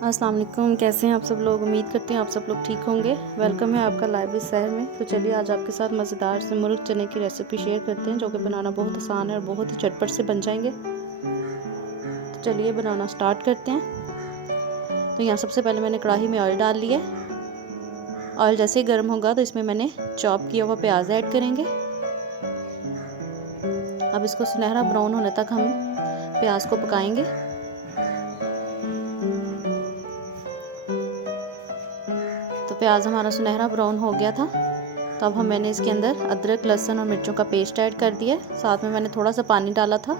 अस्सलाम वालेकुम, कैसे हैं आप सब लोग। उम्मीद करती हैं आप सब लोग ठीक होंगे। वेलकम है आपका लाइव इस शहर में। तो चलिए आज आपके साथ मज़ेदार से मुर्ग चने की रेसिपी शेयर करते हैं, जो कि बनाना बहुत आसान है और बहुत ही झटपट से बन जाएंगे। तो चलिए बनाना स्टार्ट करते हैं। तो यहाँ सबसे पहले मैंने कढ़ाई में ऑयल डाल लिया। ऑयल जैसे ही गर्म होगा तो इसमें मैंने चॉप किया हुआ प्याज ऐड करेंगे। अब इसको सुनहरा ब्राउन होने तक हम प्याज को पकाएंगे। तो प्याज हमारा सुनहरा ब्राउन हो गया था। तो अब मैंने इसके अंदर अदरक, लहसुन और मिर्चों का पेस्ट ऐड कर दिया। साथ में मैंने थोड़ा सा पानी डाला था।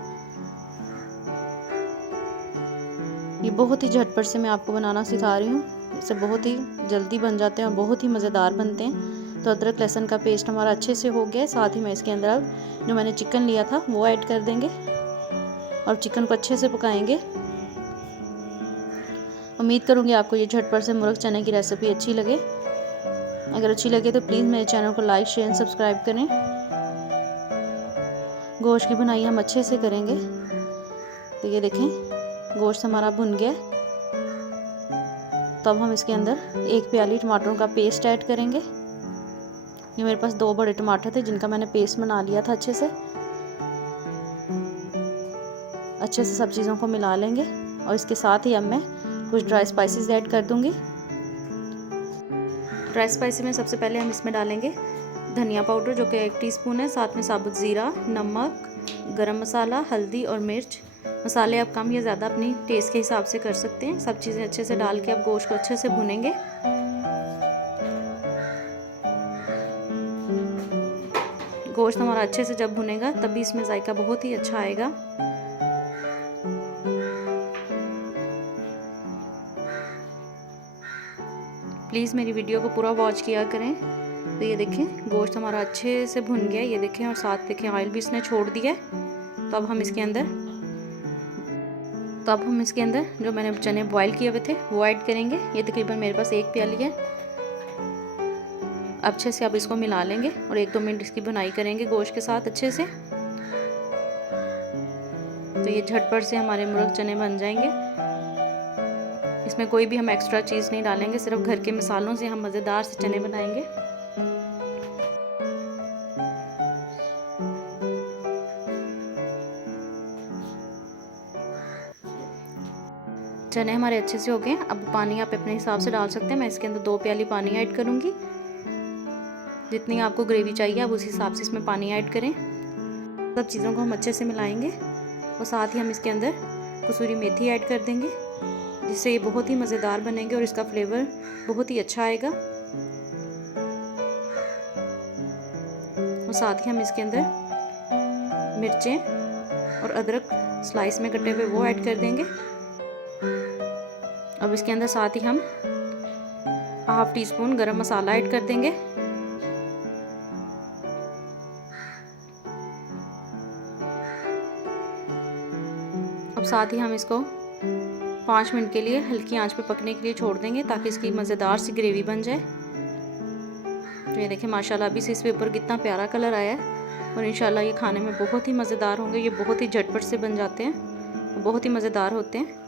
ये बहुत ही झटपट से मैं आपको बनाना सिखा रही हूँ। इससे बहुत ही जल्दी बन जाते हैं और बहुत ही मज़ेदार बनते हैं। तो अदरक लहसुन का पेस्ट हमारा अच्छे से हो गया है। साथ ही मैं इसके अंदर अब जो मैंने चिकन लिया था वो ऐड कर देंगे और चिकन को अच्छे से पकाएंगे। उम्मीद करूँगी आपको ये झटपट से मुर्ग चने की रेसिपी अच्छी लगे। अगर अच्छी लगे तो प्लीज़ मेरे चैनल को लाइक, शेयर, सब्सक्राइब करें। गोश्त की बुनाई हम अच्छे से करेंगे। तो ये देखें गोश्त हमारा भुन गया। तो अब हम इसके अंदर 1 प्याली टमाटरों का पेस्ट ऐड करेंगे। ये मेरे पास 2 बड़े टमाटर थे जिनका मैंने पेस्ट बना लिया था। अच्छे से सब चीज़ों को मिला लेंगे और इसके साथ ही अब मैं कुछ ड्राई स्पाइसेस ऐड कर दूंगी। ड्राई स्पाइसी में सबसे पहले हम इसमें डालेंगे धनिया पाउडर, जो कि 1 टीस्पून है। साथ में साबुत ज़ीरा, नमक, गरम मसाला, हल्दी और मिर्च। मसाले आप कम या ज़्यादा अपनी टेस्ट के हिसाब से कर सकते हैं। सब चीज़ें अच्छे से डाल के अब गोश्त को अच्छे से भुनेंगे। गोश्त हमारा अच्छे से जब भुनेगा तभी इसमें जायका बहुत ही अच्छा आएगा। प्लीज़ मेरी वीडियो को पूरा वॉच किया करें। तो ये देखें गोश्त हमारा अच्छे से भुन गया, ये देखें, और साथ देखें ऑयल भी इसने छोड़ दिया है। तो अब हम इसके अंदर जो मैंने चने बॉईल किए हुए थे वो ऐड करेंगे। ये तकरीबन मेरे पास 1 प्याली है। अच्छे से अब इसको मिला लेंगे और 1-2 मिनट इसकी बुनाई करेंगे गोश्त के साथ अच्छे से। तो ये झटपट से हमारे मुर्ग चने बन जाएंगे। इसमें कोई भी हम एक्स्ट्रा चीज़ नहीं डालेंगे, सिर्फ घर के मसालों से हम मज़ेदार से चने बनाएंगे। चने हमारे अच्छे से हो गए। अब पानी आप अपने हिसाब से डाल सकते हैं। मैं इसके अंदर 2 प्याली पानी ऐड करूँगी। जितनी आपको ग्रेवी चाहिए आप उस हिसाब से इसमें पानी ऐड करें। सब चीज़ों को हम अच्छे से मिलाएंगे और साथ ही हम इसके अंदर कसूरी मेथी ऐड कर देंगे, जिससे ये बहुत ही मज़ेदार बनेंगे और इसका फ्लेवर बहुत ही अच्छा आएगा। और साथ ही हम इसके अंदर मिर्चें और अदरक स्लाइस में कटे हुए वो ऐड कर देंगे। अब इसके अंदर साथ ही हम 1/2 टीस्पून गरम मसाला ऐड कर देंगे। अब साथ ही हम इसको 5 मिनट के लिए हल्की आंच पे पकने के लिए छोड़ देंगे, ताकि इसकी मज़ेदार सी ग्रेवी बन जाए। तो ये देखिए माशाल्लाह अभी से इसके ऊपर कितना प्यारा कलर आया है और इंशाल्लाह ये खाने में बहुत ही मज़ेदार होंगे। ये बहुत ही झटपट से बन जाते हैं, बहुत ही मज़ेदार होते हैं।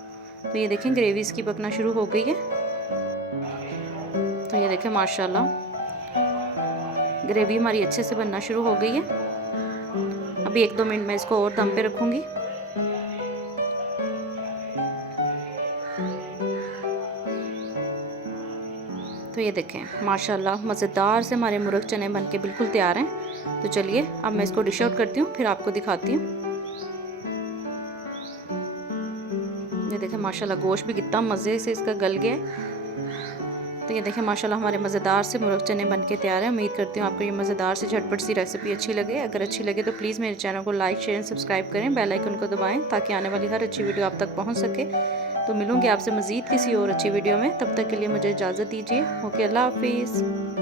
तो ये देखें ग्रेवी इसकी पकना शुरू हो गई है। तो ये देखें माशाल्लाह ग्रेवी हमारी अच्छे से बनना शुरू हो गई है। अभी 1-2 मिनट मैं इसको और दम पे रखूँगी। तो ये देखें माशाल्लाह मज़ेदार से हमारे मुर्ग चने बन के बिल्कुल तैयार हैं। तो चलिए अब मैं इसको डिश आउट करती हूँ, फिर आपको दिखाती हूँ। ये देखें माशाल्लाह गोश्त भी कितना मज़े से इसका गल गया है। तो ये देखें माशाल्लाह हमारे मज़ेदार से मुर्ग चने बन के तैयार हैं। उम्मीद करती हूँ आपको ये मज़ेदार से झटपट सी रेसिपी अच्छी लगे। अगर अच्छी लगे तो प्लीज़ मेरे चैनल को लाइक, शेयर, सब्सक्राइब करें। बेल आइकन को दबाएं ताकि आने वाली हर अच्छी वीडियो आप तक पहुँच सके। तो मिलूँगी आपसे मज़ीद किसी और अच्छी वीडियो में। तब तक के लिए मुझे इजाज़त दीजिए। ओके, अल्लाह हाफिज़।